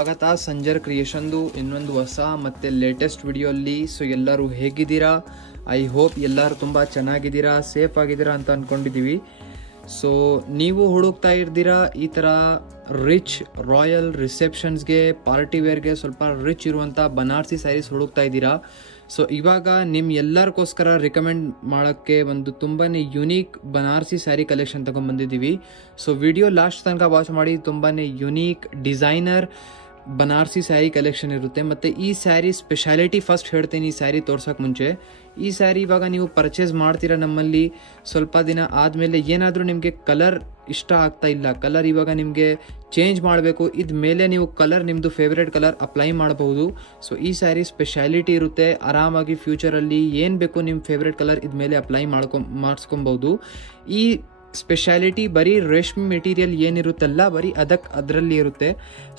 ಸ್ವಾಗತ ಸಂಜರ್ ಕ್ರಿಯೇಷನ್ದು ಇನ್ನೊಂದು ಹೊಸ ಮತ್ತು ಲೇಟೆಸ್ಟ್ ವಿಡಿಯೋಲ್ಲಿ. ಸೊ ಎಲ್ಲರೂ ಹೇಗಿದ್ದೀರಾ? ಐ ಹೋಪ್ ಎಲ್ಲರೂ ತುಂಬ ಚೆನ್ನಾಗಿದ್ದೀರಾ, ಸೇಫ್ ಆಗಿದ್ದೀರಾ ಅಂತ ಅಂದ್ಕೊಂಡಿದ್ದೀವಿ. ಸೊ ನೀವು ಹುಡುಕ್ತಾ ಇರ್ತೀರಾ ಈ ಥರ ರಿಚ್ ರಾಯಲ್ ರಿಸೆಪ್ಷನ್ಸ್ಗೆ, ಪಾರ್ಟಿ ವೇರ್ಗೆ ಸ್ವಲ್ಪ ರಿಚ್ ಇರುವಂಥ ಬನಾರಸಿ ಸ್ಯಾರೀಸ್ ಹುಡುಕ್ತಾ ಇದ್ದೀರಾ. ಸೊ ಇವಾಗ ನಿಮ್ಮ ಎಲ್ಲರಿಗೋಸ್ಕರ ರಿಕಮೆಂಡ್ ಮಾಡೋಕ್ಕೆ ಒಂದು ತುಂಬಾ ಯುನೀಕ್ ಬನಾರಸಿ ಸ್ಯಾರಿ ಕಲೆಕ್ಷನ್ ತೊಗೊಂಡ್ಬಂದಿದ್ದೀವಿ. ಸೊ ವಿಡಿಯೋ ಲಾಸ್ಟ್ ತನಕ ವಾಚ್ ಮಾಡಿ. ತುಂಬಾ unique designer Banarasi sari collection ಇರುತ್ತೆ. ಮತ್ತು ಈ ಸ್ಯಾರಿ ಸ್ಪೆಷಾಲಿಟಿ ಫಸ್ಟ್ ಹೇಳ್ತೀನಿ ಈ ಸ್ಯಾರಿ ತೋರ್ಸೋಕೆ ಮುಂಚೆ. ಈ ಸ್ಯಾರಿ ಇವಾಗ ನೀವು ಪರ್ಚೇಸ್ ಮಾಡ್ತೀರಾ ನಮ್ಮಲ್ಲಿ, ಸ್ವಲ್ಪ ದಿನ ಆದಮೇಲೆ ಏನಾದರೂ ನಿಮಗೆ ಕಲರ್ ಇಷ್ಟ ಆಗ್ತಾ ಇಲ್ಲ, ಕಲರ್ ಇವಾಗ ನಿಮಗೆ ಚೇಂಜ್ ಮಾಡಬೇಕು, ಇದ ಮೇಲೆ ನೀವು ಕಲರ್ ನಿಮ್ಮದು ಫೇವ್ರೇಟ್ ಕಲರ್ ಅಪ್ಲೈ ಮಾಡಬಹುದು. ಸೊ ಈ ಸ್ಯಾರಿ ಸ್ಪೆಷಾಲಿಟಿ ಇರುತ್ತೆ. ಆರಾಮಾಗಿ ಫ್ಯೂಚರಲ್ಲಿ ಏನು ಬೇಕು ನಿಮ್ಮ ಫೇವ್ರೇಟ್ ಕಲರ್ ಇದ ಮೇಲೆ ಅಪ್ಲೈ ಮಾಡಿಸ್ಕೊಬಹುದು. ಈ ಸ್ಪೆಷಾಲಿಟಿ ಬರೀ ರೇಷ್ಮೆ ಮೆಟೀರಿಯಲ್ ಏನಿರುತ್ತಲ್ಲ ಬರೀ ಅದರಲ್ಲಿ ಇರುತ್ತೆ.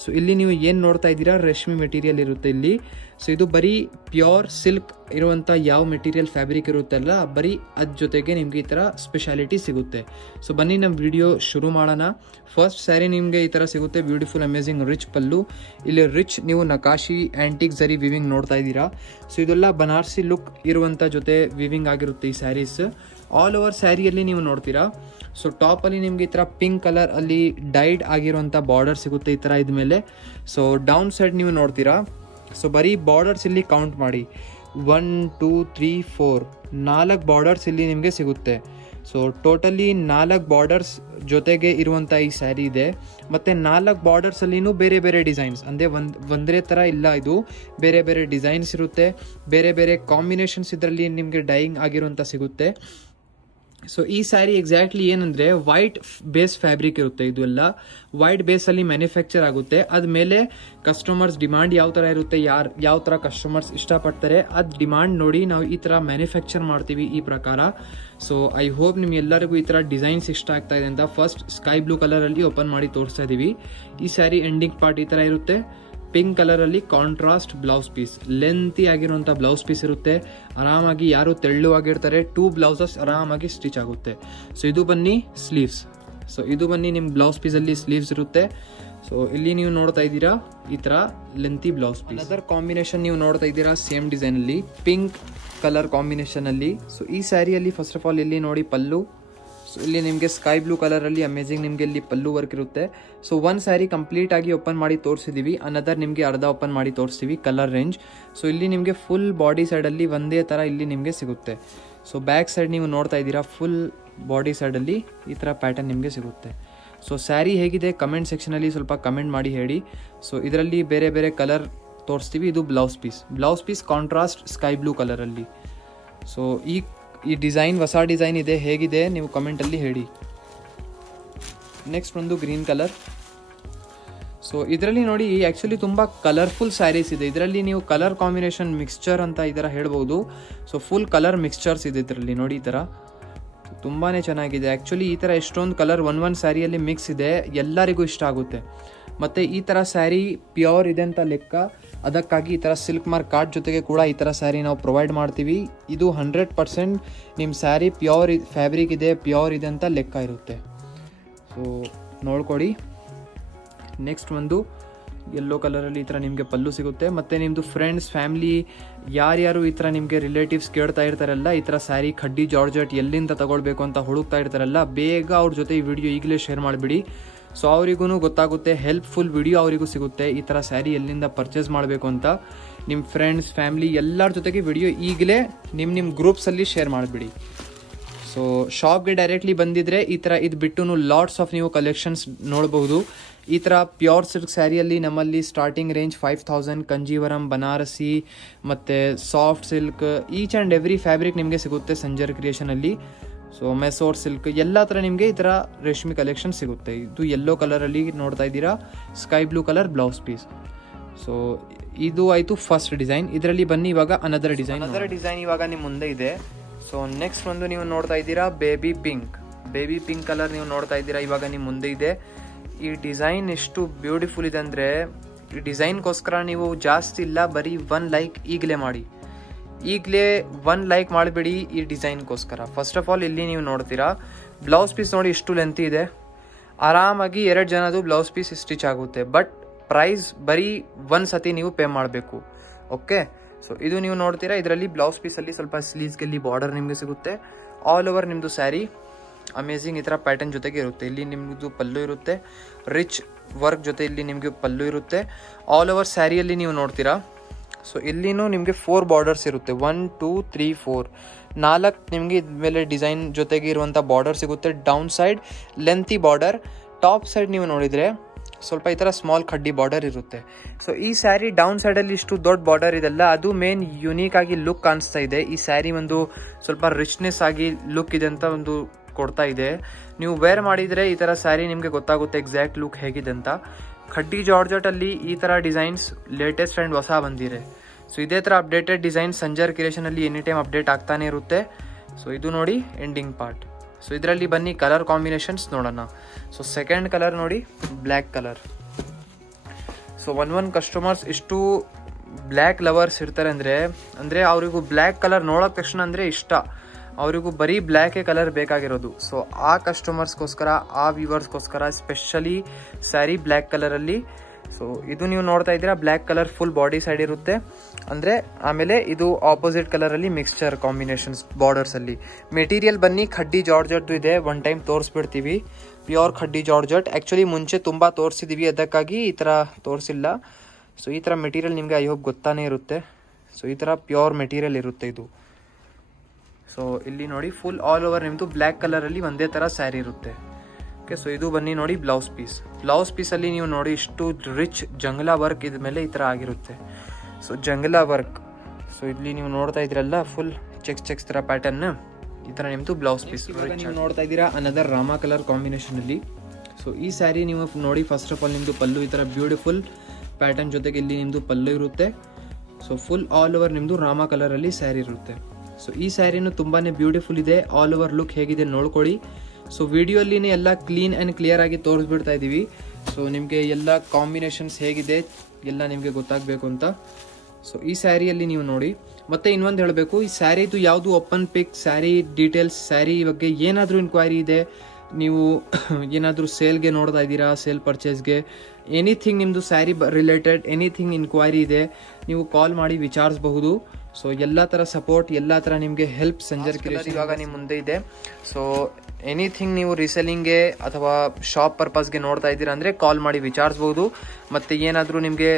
ಸೊ ಇಲ್ಲಿ ನೀವು ಏನು ನೋಡ್ತಾ ಇದ್ದೀರಾ ರೇಷ್ಮೆ ಮೆಟೀರಿಯಲ್ ಇರುತ್ತೆ ಇಲ್ಲಿ. ಸೊ ಇದು ಬರೀ ಪ್ಯೂರ್ ಸಿಲ್ಕ್ ಇರುವಂಥ ಯಾವ ಮೆಟೀರಿಯಲ್ ಫ್ಯಾಬ್ರಿಕ್ ಇರುತ್ತಲ್ಲ ಬರೀ ಅದ್ರ ಜೊತೆಗೆ ನಿಮಗೆ ಈ ಥರ ಸ್ಪೆಷಾಲಿಟಿ ಸಿಗುತ್ತೆ. ಸೊ ಬನ್ನಿ ನಮ್ಮ ವಿಡಿಯೋ ಶುರು ಮಾಡೋಣ. ಫಸ್ಟ್ ಸ್ಯಾರಿ ನಿಮಗೆ ಈ ಥರ ಸಿಗುತ್ತೆ, ಬ್ಯೂಟಿಫುಲ್ ಅಮೇಜಿಂಗ್ ರಿಚ್ ಪಲ್ಲು. ಇಲ್ಲಿ ರಿಚ್ ನೀವು ನಕಾಶಿ ಆ್ಯಂಟಿಕ್ ಜರಿ ವಿವಿಂಗ್ ನೋಡ್ತಾ ಇದ್ದೀರಾ. ಸೊ ಇದೆಲ್ಲ ಬನಾರಸಿ ಲುಕ್ ಇರುವಂಥ ಜೊತೆ ವಿವಿಂಗ್ ಆಗಿರುತ್ತೆ ಈ ಸ್ಯಾರೀಸ್. ಆಲ್ ಓವರ್ ಸ್ಯಾರಿಯಲ್ಲಿ ನೀವು ನೋಡ್ತೀರಾ. ಸೊ ಟಾಪಲ್ಲಿ ನಿಮಗೆ ಈ ಥರ ಪಿಂಕ್ ಕಲರ್ ಅಲ್ಲಿ ಡೈಡ್ ಆಗಿರುವಂಥ ಬಾರ್ಡರ್ ಸಿಗುತ್ತೆ ಈ ಥರ ಇದ್ಮೇಲೆ. ಸೊ ಡೌನ್ ಸೈಡ್ ನೀವು ನೋಡ್ತೀರಾ. ಸೊ ಬರೀ ಬಾರ್ಡರ್ಸ್ ಇಲ್ಲಿ ಕೌಂಟ್ ಮಾಡಿ, 1 2 3 4 4 ಬಾರ್ಡರ್ಸ್ ಇಲ್ಲಿ ನಿಮಗೆ ಸಿಗುತ್ತೆ. ಸೊ ಟೋಟಲಿ 4 ಬಾರ್ಡರ್ಸ್ ಜೊತೆಗೆ ಇರುವಂಥ ಈ ಸ್ಯಾರಿ ಇದೆ. ಮತ್ತು 4 ಬಾರ್ಡರ್ಸಲ್ಲಿನೂ ಬೇರೆ ಬೇರೆ ಡಿಸೈನ್ಸ್, ಅಂದರೆ ಒಂದೇ ಥರ ಇಲ್ಲ, ಇದು ಬೇರೆ ಬೇರೆ ಡಿಸೈನ್ಸ್ ಇರುತ್ತೆ, ಬೇರೆ ಬೇರೆ ಕಾಂಬಿನೇಷನ್ಸ್ ಇದರಲ್ಲಿ ನಿಮಗೆ ಡೈಯಿಂಗ್ ಆಗಿರುವಂಥ ಸಿಗುತ್ತೆ. ಸೊ ಈ ಸ್ಯಾರಿ ಎಕ್ಸಾಕ್ಟ್ಲಿ ಏನಂದರೆ ವೈಟ್ ಬೇಸ್ ಫ್ಯಾಬ್ರಿಕ್ ಇರುತ್ತೆ. ಇದು ಎಲ್ಲ ವೈಟ್ ಬೇಸಲ್ಲಿ ಮ್ಯಾನುಫ್ಯಾಕ್ಚರ್ ಆಗುತ್ತೆ. ಅದ್ಮೇಲೆ ಕಸ್ಟಮರ್ಸ್ ಡಿಮಾಂಡ್ ಯಾವ ಥರ ಇರುತ್ತೆ, ಯಾವ ಥರ ಕಸ್ಟಮರ್ಸ್ ಇಷ್ಟಪಡ್ತಾರೆ ಅದು ಡಿಮಾಂಡ್ ನೋಡಿ ನಾವು ಈ ಥರ ಮ್ಯಾನುಫ್ಯಾಕ್ಚರ್ ಮಾಡ್ತೀವಿ ಈ ಪ್ರಕಾರ. ಸೊ ಐ ಹೋಪ್ ನಿಮ್ಗೆಲ್ಲರಿಗೂ ಈ ಥರ ಡಿಸೈನ್ಸ್ ಇಷ್ಟ ಆಗ್ತಾ ಇದೆ ಅಂತ. ಫಸ್ಟ್ ಸ್ಕೈ ಬ್ಲೂ ಕಲರಲ್ಲಿ ಓಪನ್ ಮಾಡಿ ತೋರಿಸ್ತಾ ಇದ್ದೀವಿ. ಈ ಸ್ಯಾರಿ ಎಂಡಿಂಗ್ ಪಾರ್ಟ್ ಈ ಥರ ಇರುತ್ತೆ. ಪಿಂಕ್ ಕಲರಲ್ಲಿ ಕಾಂಟ್ರಾಸ್ಟ್ ಬ್ಲೌಸ್ ಪೀಸ್, ಲೆಂತಿ ಆಗಿರುವಂಥ ಬ್ಲೌಸ್ ಪೀಸ್ ಇರುತ್ತೆ. ಆರಾಮಾಗಿ ಯಾರು ತೆಳ್ಳುವಾಗಿರ್ತಾರೆ 2 ಬ್ಲೌಸಸ್ ಆರಾಮಾಗಿ ಸ್ಟಿಚ್ ಆಗುತ್ತೆ. ಸೊ ಇದು ಬನ್ನಿ ಸ್ಲೀವ್ಸ್. ಸೊ ಇದು ಬನ್ನಿ ನಿಮ್ಮ ಬ್ಲೌಸ್ ಪೀಸಲ್ಲಿ ಸ್ಲೀವ್ಸ್ ಇರುತ್ತೆ. ಸೊ ಇಲ್ಲಿ ನೀವು ನೋಡ್ತಾ ಇದ್ದೀರಾ ಈ ಥರ lengthy blouse piece. Other combination ನೀವು ನೋಡ್ತಾ ಇದ್ದೀರಾ ಸೇಮ್ ಡಿಸೈನಲ್ಲಿ ಪಿಂಕ್ ಕಲರ್ ಕಾಂಬಿನೇಷನಲ್ಲಿ. ಸೊ ಈ ಸ್ಯಾರಿಯಲ್ಲಿ ಫಸ್ಟ್ ಆಫ್ ಆಲ್ ಇಲ್ಲಿ ನೋಡಿ ಪಲ್ಲು. ಸೊ ಇಲ್ಲಿ ನಿಮಗೆ ಸ್ಕೈ ಬ್ಲೂ ಕಲರಲ್ಲಿ ಅಮೇಜಿಂಗ್ ನಿಮಗೆ ಇಲ್ಲಿ ಪಲ್ಲು ವರ್ಕ್ ಇರುತ್ತೆ. ಸೊ ಒಂದು ಸ್ಯಾರಿ ಕಂಪ್ಲೀಟ್ ಆಗಿ ಓಪನ್ ಮಾಡಿ ತೋರಿಸಿದ್ದೀವಿ, ಅನದರ್ ನಿಮಗೆ ಅರ್ಧ ಓಪನ್ ಮಾಡಿ ತೋರಿಸ್ತೀವಿ ಕಲರ್ ರೇಂಜ್. ಸೊ ಇಲ್ಲಿ ನಿಮಗೆ ಫುಲ್ ಬಾಡಿ ಸೈಡಲ್ಲಿ ಒಂದೇ ಥರ ಇಲ್ಲಿ ನಿಮಗೆ ಸಿಗುತ್ತೆ. ಸೊ ಬ್ಯಾಕ್ ಸೈಡ್ ನೀವು ನೋಡ್ತಾ ಇದ್ದೀರಾ, ಫುಲ್ ಬಾಡಿ ಸೈಡಲ್ಲಿ ಈ ಥರ ಪ್ಯಾಟರ್ನ್ ನಿಮಗೆ ಸಿಗುತ್ತೆ. ಸೊ ಸ್ಯಾರಿ ಹೇಗಿದೆ ಕಮೆಂಟ್ ಸೆಕ್ಷನಲ್ಲಿ ಸ್ವಲ್ಪ ಕಮೆಂಟ್ ಮಾಡಿ ಹೇಳಿ. ಸೊ ಇದರಲ್ಲಿ ಬೇರೆ ಬೇರೆ ಕಲರ್ ತೋರಿಸ್ತೀವಿ. ಇದು blouse piece contrast sky blue ಕಲರಲ್ಲಿ. ಸೊ ಈ ಡಿಸೈನ್ ಹೊಸ ಡಿಸೈನ್ ಇದೆ, ಹೇಗಿದೆ ನೀವು ಕಮೆಂಟಲ್ಲಿ ಹೇಳಿ. ನೆಕ್ಸ್ಟ್ ಒಂದು ಗ್ರೀನ್ ಕಲರ್. ಸೊ ಇದರಲ್ಲಿ ನೋಡಿ ಆ್ಯಕ್ಚುಲಿ ತುಂಬ ಕಲರ್ಫುಲ್ ಸ್ಯಾರೀಸ್ ಇದೆ. ಇದರಲ್ಲಿ ನೀವು ಕಲರ್ ಕಾಂಬಿನೇಷನ್ ಮಿಕ್ಸ್ಚರ್ ಅಂತ ಈ ಥರ ಹೇಳ್ಬೋದು. ಸೊ ಫುಲ್ ಕಲರ್ ಮಿಕ್ಸ್ಚರ್ಸ್ ಇದೆ ಇದರಲ್ಲಿ ನೋಡಿ. ಈ ಥರ ತುಂಬಾ ಚೆನ್ನಾಗಿದೆ ಆ್ಯಕ್ಚುಲಿ. ಈ ಥರ ಎಷ್ಟೊಂದು ಕಲರ್ ಒಂದು ಸ್ಯಾರಿಯಲ್ಲಿ ಮಿಕ್ಸ್ ಇದೆ, ಎಲ್ಲರಿಗೂ ಇಷ್ಟ ಆಗುತ್ತೆ. ಮತ್ತು ಈ ಥರ ಸ್ಯಾರಿ ಪ್ಯೂರ್ ಇದೆ ಅಂತ ಲೆಕ್ಕ. ಅದಕ್ಕಾಗಿ ಈ ಥರ ಸಿಲ್ಕ್ ಮಾರ್ಕ್ ಕಾರ್ಡ್ ಜೊತೆಗೆ ಕೂಡ ಈ ಥರ ಸ್ಯಾರಿ ನಾವು ಪ್ರೊವೈಡ್ ಮಾಡ್ತೀವಿ. ಇದು 100% ನಿಮ್ಮ ಸ್ಯಾರಿ ಪ್ಯೂರ್ ಫ್ಯಾಬ್ರಿಕ್ ಇದೆ, ಪ್ಯೂರ್ ಇದೆ ಅಂತ ಲೆಕ್ಕ ಇರುತ್ತೆ. ಸೊ ನೋಡ್ಕೊಡಿ. ನೆಕ್ಸ್ಟ್ ಒಂದು ಯೆಲ್ಲೋ ಕಲರಲ್ಲಿ ಈ ಥರ ನಿಮಗೆ ಪಲ್ಲು ಸಿಗುತ್ತೆ. ಮತ್ತು ನಿಮ್ಮದು ಫ್ರೆಂಡ್ಸ್ ಫ್ಯಾಮಿಲಿ ಯಾರ್ಯಾರು ಈ ಥರ ನಿಮಗೆ ರಿಲೇಟಿವ್ಸ್ ಕೇಳ್ತಾ ಇರ್ತಾರಲ್ಲ ಈ ಥರ ಸ್ಯಾರಿ ಖಡ್ಡಿ ಜಾರ್ಜೆಟ್ ಎಲ್ಲಿಂದ ತಗೊಳ್ಬೇಕು ಅಂತ ಹುಡುಕ್ತಾ ಇರ್ತಾರಲ್ಲ, ಬೇಗ ಅವ್ರ ಜೊತೆ ಈ ವಿಡಿಯೋ ಈಗಲೇ ಶೇರ್ ಮಾಡಿಬಿಡಿ. ಸೊ ಅವರಿಗೂ ಗೊತ್ತಾಗುತ್ತೆ, ಹೆಲ್ಪ್ಫುಲ್ ವಿಡಿಯೋ ಅವರಿಗೂ ಸಿಗುತ್ತೆ ಈ ಥರ ಸ್ಯಾರಿ ಎಲ್ಲಿಂದ ಪರ್ಚೇಸ್ ಮಾಡಬೇಕು ಅಂತ. ನಿಮ್ಮ ಫ್ರೆಂಡ್ಸ್ ಫ್ಯಾಮಿಲಿ ಎಲ್ಲರ ಜೊತೆಗೆ ವಿಡಿಯೋ ಈಗಲೇ ನಿಮ್ಮ ಗ್ರೂಪ್ಸಲ್ಲಿ ಶೇರ್ ಮಾಡಿಬಿಡಿ. ಸೊ ಶಾಪ್ಗೆ ಡೈರೆಕ್ಟ್ಲಿ ಬಂದಿದ್ದರೆ ಈ ಥರ ಇದು ಬಿಟ್ಟು ಲಾಟ್ಸ್ ಆಫ್ ನೀವು ಕಲೆಕ್ಷನ್ಸ್ ನೋಡ್ಬೋದು. ಈ ಥರ ಪ್ಯೂರ್ ಸಿಲ್ಕ್ ಸ್ಯಾರಿಯಲ್ಲಿ ನಮ್ಮಲ್ಲಿ ಸ್ಟಾರ್ಟಿಂಗ್ ರೇಂಜ್ 5000 ಕಂಜೀವರಂ, ಬನಾರಸಿ ಮತ್ತು soft silk each and every fabric ನಿಮಗೆ ಸಿಗುತ್ತೆ ಸಂಜರ್ ಕ್ರಿಯೇಷನಲ್ಲಿ. ಸೊ ಮೆಸೋರ್ ಸಿಲ್ಕ್ ಎಲ್ಲ ಥರ ನಿಮಗೆ ಈ ಥರ ರೇಷ್ಮೆ ಕಲೆಕ್ಷನ್ ಸಿಗುತ್ತೆ. ಇದು ಯೆಲ್ಲೋ ಕಲರಲ್ಲಿ ನೋಡ್ತಾ ಇದ್ದೀರಾ, sky blue colour blouse piece. So ಇದು ಆಯಿತು ಫಸ್ಟ್ ಡಿಸೈನ್. ಇದರಲ್ಲಿ ಬನ್ನಿ ಇವಾಗ ಅನದರ್ ಡಿಸೈನ್ ಇವಾಗ ನಿಮ್ಮ ಮುಂದೆ ಇದೆ. ಸೊ ನೆಕ್ಸ್ಟ್ ಒಂದು ನೀವು ನೋಡ್ತಾ ಇದ್ದೀರಾ ಬೇಬಿ ಪಿಂಕ್ ಕಲರ್ ನೀವು ನೋಡ್ತಾ ಇದ್ದೀರಾ ಇವಾಗ ನಿಮ್ಮ ಮುಂದೆ ಇದೆ. ಈ ಡಿಸೈನ್ ಎಷ್ಟು ಬ್ಯೂಟಿಫುಲ್ ಇದೆ ಅಂದರೆ ಈ ಡಿಸೈನ್ಗೋಸ್ಕರ ನೀವು ಜಾಸ್ತಿ ಇಲ್ಲ, ಬರೀ 1 ಲೈಕ್ ಈಗಲೇ ಮಾಡಿ. ಈಗಲೇ 1 ಲೈಕ್ ಮಾಡಿಬಿಡಿ ಈ ಡಿಸೈನ್ಗೋಸ್ಕರ. ಫಸ್ಟ್ ಆಫ್ ಆಲ್ ಇಲ್ಲಿ ನೀವು ನೋಡ್ತೀರಾ ಬ್ಲೌಸ್ ಪೀಸ್ ನೋಡಿ ಎಷ್ಟು ಲೆಂತಿ ಇದೆ. ಆರಾಮಾಗಿ 2 ಜನದು ಬ್ಲೌಸ್ ಪೀಸ್ ಸ್ಟಿಚ್ ಆಗುತ್ತೆ. ಬಟ್ ಪ್ರೈಸ್ ಬರೀ ಒಂದು ಸತಿ ನೀವು ಪೇ ಮಾಡಬೇಕು. ಓಕೆ, ಸೊ ಇದು ನೀವು ನೋಡ್ತೀರಾ. ಇದರಲ್ಲಿ ಬ್ಲೌಸ್ ಪೀಸಲ್ಲಿ ಸ್ವಲ್ಪ ಸ್ಲೀವ್ಸ್ಗೆಲ್ಲಿ ಬಾರ್ಡರ್ ನಿಮಗೆ ಸಿಗುತ್ತೆ. ಆಲ್ ಓವರ್ ನಿಮ್ಮದು ಸ್ಯಾರಿ ಅಮೇಝಿಂಗ್ ಈ ಥರ ಪ್ಯಾಟರ್ನ್ ಜೊತೆಗೆ ಇರುತ್ತೆ. ಇಲ್ಲಿ ನಿಮ್ಮದು ಪಲ್ಲು ಇರುತ್ತೆ, ರಿಚ್ ವರ್ಕ್ ಜೊತೆ ಇಲ್ಲಿ ನಿಮಗೆ ಪಲ್ಲು ಇರುತ್ತೆ. ಆಲ್ ಓವರ್ ಸ್ಯಾರಿಯಲ್ಲಿ ನೀವು ನೋಡ್ತೀರಾ. ಸೊ ಇಲ್ಲಿನೂ ನಿಮಗೆ 4 ಬಾರ್ಡರ್ಸ್ ಇರುತ್ತೆ. 1 2 3 4 4 ನಿಮಗೆ ಇದ್ಮೇಲೆ ಡಿಸೈನ್ ಜೊತೆಗೆ ಇರುವಂಥ ಬಾರ್ಡರ್ ಸಿಗುತ್ತೆ. Down side lengthy border, top side ನೀವು ನೋಡಿದರೆ ಸ್ವಲ್ಪ ಈ ಥರ ಸ್ಮಾಲ್ ಕಡ್ಡಿ ಬಾರ್ಡರ್ ಇರುತ್ತೆ. ಸೊ ಈ ಸ್ಯಾರಿ ಡೌನ್ ಸೈಡಲ್ಲಿ ಇಷ್ಟು ದೊಡ್ಡ ಬಾರ್ಡರ್ ಇದೆಲ್ಲ ಅದು ಮೇನ್ ಯುನೀಕ್ ಆಗಿ ಲುಕ್ ಕಾಣಿಸ್ತಾ ಇದೆ. ಈ ಸ್ಯಾರಿ ಒಂದು ಸ್ವಲ್ಪ ರಿಚ್ನೆಸ್ ಆಗಿ ಲುಕ್ ಇದೆ ಅಂತ ಒಂದು ಕೊಡ್ತಾ ಇದೆ. ನೀವು ವೇರ್ ಮಾಡಿದರೆ ಈ ಥರ ಸ್ಯಾರಿ ನಿಮಗೆ ಗೊತ್ತಾಗುತ್ತೆ ಎಕ್ಸಾಕ್ಟ್ ಲುಕ್ ಹೇಗಿದೆ ಅಂತ. ಖಡ್ಡಿ ಜಾರ್ಜೆಟಲ್ಲಿ ಈ ಥರ ಡಿಸೈನ್ಸ್ ಲೇಟೆಸ್ಟ್ ಆ್ಯಂಡ್ ಹೊಸ ಬಂದಿದೆ. ಸೊ ಇದೇ ಥರ ಅಪ್ಡೇಟೆಡ್ ಡಿಸೈನ್ಸ್ ಸಂಜರ್ ಕ್ರಿಯೇಷನಲ್ಲಿ ಎನಿ ಟೈಮ್ ಅಪ್ಡೇಟ್ ಆಗ್ತಾನೆ ಇರುತ್ತೆ. ಸೊ ಇದು ನೋಡಿ ಎಂಡಿಂಗ್ ಪಾರ್ಟ್. ಸೊ ಇದರಲ್ಲಿ ಬನ್ನಿ ಕಲರ್ ಕಾಂಬಿನೇಷನ್ಸ್ ನೋಡೋಣ. ಸೊ ಸೆಕೆಂಡ್ ಕಲರ್ ನೋಡಿ, black colour. So one customers ಇಷ್ಟು ಬ್ಲ್ಯಾಕ್ ಲವರ್ಸ್ ಇರ್ತಾರೆ ಅಂದರೆ ಅವರಿಗೂ ಬ್ಲ್ಯಾಕ್ ಕಲರ್ ನೋಡೋಕೆ ತಕ್ಷಣ ಅಂದರೆ ಇಷ್ಟ. ಅವರಿಗೂ ಬರೀ ಬ್ಲ್ಯಾಕೇ ಕಲರ್ ಬೇಕಾಗಿರೋದು. ಸೊ ಆ ಕಸ್ಟಮರ್ಸ್ಗೋಸ್ಕರ, ಆ ವ್ಯೂವರ್ಸ್ಗೋಸ್ಕರ ಸ್ಪೆಷಲಿ ಸ್ಯಾರಿ ಬ್ಲ್ಯಾಕ್ ಕಲರಲ್ಲಿ. ಸೊ ಇದು ನೀವು ನೋಡ್ತಾ ಇದ್ದೀರಾ, black colour full body side ಇರುತ್ತೆ ಅಂದರೆ. ಆಮೇಲೆ ಇದು ಆಪೋಸಿಟ್ ಕಲರಲ್ಲಿ ಮಿಕ್ಸ್ಚರ್ ಕಾಂಬಿನೇಷನ್ಸ್ ಬಾರ್ಡರ್ಸಲ್ಲಿ. ಮೆಟೀರಿಯಲ್ ಬನ್ನಿ ಖಡ್ಡಿ ಜಾರ್ಜೆಟ್ದು ಇದೆ. ಒನ್ ಟೈಮ್ ತೋರಿಸ್ಬಿಡ್ತೀವಿ. Pure khaddi georgette. ಆ್ಯಕ್ಚುಲಿ ಮುಂಚೆ ತುಂಬ ತೋರಿಸಿದ್ದೀವಿ, ಅದಕ್ಕಾಗಿ ಈ ಥರ ತೋರಿಸಿಲ್ಲ. ಸೊ ಈ ಥರ ಮೆಟೀರಿಯಲ್ ನಿಮಗೆ ಐ ಹೋಪ್ ಗೊತ್ತಾನೇ ಇರುತ್ತೆ. ಸೊ ಈ ಥರ ಪ್ಯೂರ್ ಮೆಟೀರಿಯಲ್ ಇರುತ್ತೆ ಇದು. ಸೊ ಇಲ್ಲಿ ನೋಡಿ ಫುಲ್ ಆಲ್ ಓವರ್ ನಿಮ್ಮದು ಬ್ಲ್ಯಾಕ್ ಕಲರಲ್ಲಿ ಒಂದೇ ಥರ ಸ್ಯಾರಿ ಇರುತ್ತೆ. ಓಕೆ, ಸೊ ಇದು ಬನ್ನಿ ನೋಡಿ ಬ್ಲೌಸ್ ಪೀಸ್. ಬ್ಲೌಸ್ ಪೀಸಲ್ಲಿ ನೀವು ನೋಡಿ ಇಷ್ಟು ರಿಚ್ ಜಂಗಲಾ ವರ್ಕ್ ಇದ ಮೇಲೆ ಈ ಥರ ಆಗಿರುತ್ತೆ. So ಜಂಗಲಾ work. ಸೊ ಇಲ್ಲಿ ನೀವು ನೋಡ್ತಾ ಇದ್ರಲ್ಲ ಫುಲ್ ಚೆಕ್ಸ್ ಥರ ಪ್ಯಾಟರ್ನ್, ಈ ಥರ ನಿಮ್ಮದು ಬ್ಲೌಸ್ ಪೀಸ್. ನೀವು ನೋಡ್ತಾ ಇದ್ದೀರಾ ಅನದರ್ ರಾಮಾ ಕಲರ್ ಕಾಂಬಿನೇಷನಲ್ಲಿ. ಸೊ ಈ ಸ್ಯಾರಿ ನೀವು ನೋಡಿ ಫಸ್ಟ್ ಆಫ್ ಆಲ್ ನಿಮ್ಮದು ಪಲ್ಲು ಈ ಥರ ಬ್ಯೂಟಿಫುಲ್ ಪ್ಯಾಟರ್ನ್ ಜೊತೆಗೆ ಇಲ್ಲಿ ನಿಮ್ಮದು ಪಲ್ಲು ಇರುತ್ತೆ. ಸೊ ಫುಲ್ ಆಲ್ ಓವರ್ ನಿಮ್ಮದು ರಾಮಾ ಕಲರಲ್ಲಿ ಸ್ಯಾರಿ ಇರುತ್ತೆ. ಸೊ ಈ ಸ್ಯಾರಿನೂ ತುಂಬಾ ಬ್ಯೂಟಿಫುಲ್ ಇದೆ. ಆಲ್ ಓವರ್ ಲುಕ್ ಹೇಗಿದೆ ನೋಡ್ಕೊಳ್ಳಿ. ಸೊ ವಿಡಿಯೋಲಿನೇ ಎಲ್ಲ ಕ್ಲೀನ್ ಆ್ಯಂಡ್ ಕ್ಲಿಯರ್ ಆಗಿ ತೋರಿಸ್ಬಿಡ್ತಾ ಇದ್ದೀವಿ. ಸೊ ನಿಮಗೆ ಎಲ್ಲ ಕಾಂಬಿನೇಷನ್ಸ್ ಹೇಗಿದೆ ಎಲ್ಲ ನಿಮಗೆ ಗೊತ್ತಾಗಬೇಕು ಅಂತ. ಸೊ ಈ ಸ್ಯಾರಿಯಲ್ಲಿ ನೀವು ನೋಡಿ. ಮತ್ತೆ ಇನ್ನೊಂದು ಹೇಳಬೇಕು, ಈ ಸ್ಯಾರಿದು ಯಾವುದು ಓಪನ್ ಪಿಕ್, ಸ್ಯಾರಿ ಡೀಟೇಲ್ಸ್, ಸ್ಯಾರಿ ಬಗ್ಗೆ ಏನಾದರೂ ಇನ್ಕ್ವೈರಿ ಇದೆ, ನೀವು ಏನಾದರೂ ಸೇಲ್ಗೆ ನೋಡ್ತಾ ಇದ್ದೀರಾ, ಸೇಲ್ ಪರ್ಚೇಸ್ಗೆ, ಎನಿಥಿಂಗ್ ನಿಮ್ಮದು ಸ್ಯಾರಿ ರಿಲೇಟೆಡ್ ಎನಿಥಿಂಗ್ ಇನ್ಕ್ವೈರಿ ಇದೆ, ನೀವು ಕಾಲ್ ಮಾಡಿ ವಿಚಾರಿಸಬಹುದು. ಸೊ ಎಲ್ಲ ಥರ ಸಪೋರ್ಟ್, ಎಲ್ಲ ಥರ ನಿಮಗೆ ಹೆಲ್ಪ್ ಸಂಜರ್ ಕ್ರಿಯೇಷನ್ ಇವಾಗ ನಿಮ್ಮ ಮುಂದೆ ಇದೆ. ಸೊ ಎನಿಥಿಂಗ್ ನೀವು ರೀಸೆಲ್ಲಿಂಗ್ಗೆ ಅಥವಾ ಶಾಪ್ ಪರ್ಪಸ್ಗೆ ನೋಡ್ತಾ ಇದ್ದೀರಾ ಅಂದರೆ ಕಾಲ್ ಮಾಡಿ ವಿಚಾರಿಸ್ಬೋದು. ಮತ್ತು ಏನಾದರೂ ನಿಮಗೆ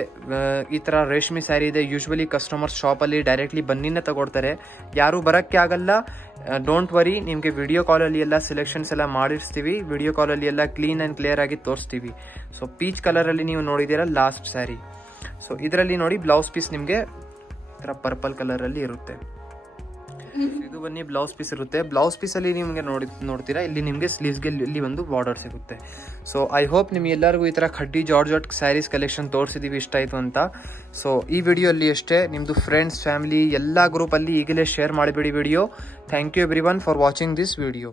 ಈ ಥರ ರೇಷ್ಮೆ ಸ್ಯಾರಿ ಇದೆ, ಯೂಶ್ವಲಿ ಕಸ್ಟಮರ್ಸ್ ಶಾಪಲ್ಲಿ ಡೈರೆಕ್ಟ್ಲಿ ಬನ್ನಿನೇ ತಗೊಳ್ತಾರೆ, ಯಾರೂ ಬರೋಕ್ಕೆ ಆಗಲ್ಲ. ಡೋಂಟ್ ವರಿ, ನಿಮಗೆ ವಿಡಿಯೋ ಕಾಲಲ್ಲಿ ಎಲ್ಲ ಸೆಲೆಕ್ಷನ್ಸ್ ಎಲ್ಲ ಮಾಡಿರ್ತೀವಿ. ವಿಡಿಯೋ ಕಾಲಲ್ಲಿ ಎಲ್ಲ ಕ್ಲೀನ್ ಆ್ಯಂಡ್ ಕ್ಲಿಯರ್ ಆಗಿ ತೋರಿಸ್ತೀವಿ. ಸೊ ಪೀಚ್ ಕಲರಲ್ಲಿ ನೀವು ನೋಡಿದ್ದೀರಾ ಲಾಸ್ಟ್ ಸ್ಯಾರಿ. ಸೊ ಇದರಲ್ಲಿ ನೋಡಿ ಬ್ಲೌಸ್ ಪೀಸ್ ನಿಮಗೆ ಪರ್ಪಲ್ ಕಲರಲ್ಲಿ ಇರುತ್ತೆ. ಇದು ಬನ್ನಿ ಬ್ಲೌಸ್ ಪೀಸ್ ಇರುತ್ತೆ. ಬ್ಲೌಸ್ ಪೀಸಲ್ಲಿ ನಿಮಗೆ ನೋಡ್ತೀರಾ ಇಲ್ಲಿ ನಿಮಗೆ ಸ್ಲೀವ್ಸ್ಗೆ ಇಲ್ಲಿ ಒಂದು ಬಾರ್ಡರ್ ಸಿಗುತ್ತೆ. ಸೊ ಐ ಹೋಪ್ ನಿಮ್ಗೆ ಎಲ್ಲರಿಗೂ ಈ ಥರ ಖಡ್ಡಿ ಜಾರ್ಜೆಟ್ ಸ್ಯಾರೀಸ್ ಕಲೆಕ್ಷನ್ ತೋರಿಸಿದ್ದೀವಿ, ಇಷ್ಟ ಆಯಿತು ಅಂತ. ಸೊ ಈ ವಿಡಿಯೋಲ್ಲಿ ಅಷ್ಟೇ, ನಿಮ್ಮದು ಫ್ರೆಂಡ್ಸ್, ಫ್ಯಾಮಿಲಿ ಎಲ್ಲ ಗ್ರೂಪಲ್ಲಿ ಈಗಲೇ ಶೇರ್ ಮಾಡಿಬಿಡಿ video. Thank you everyone for watching this video.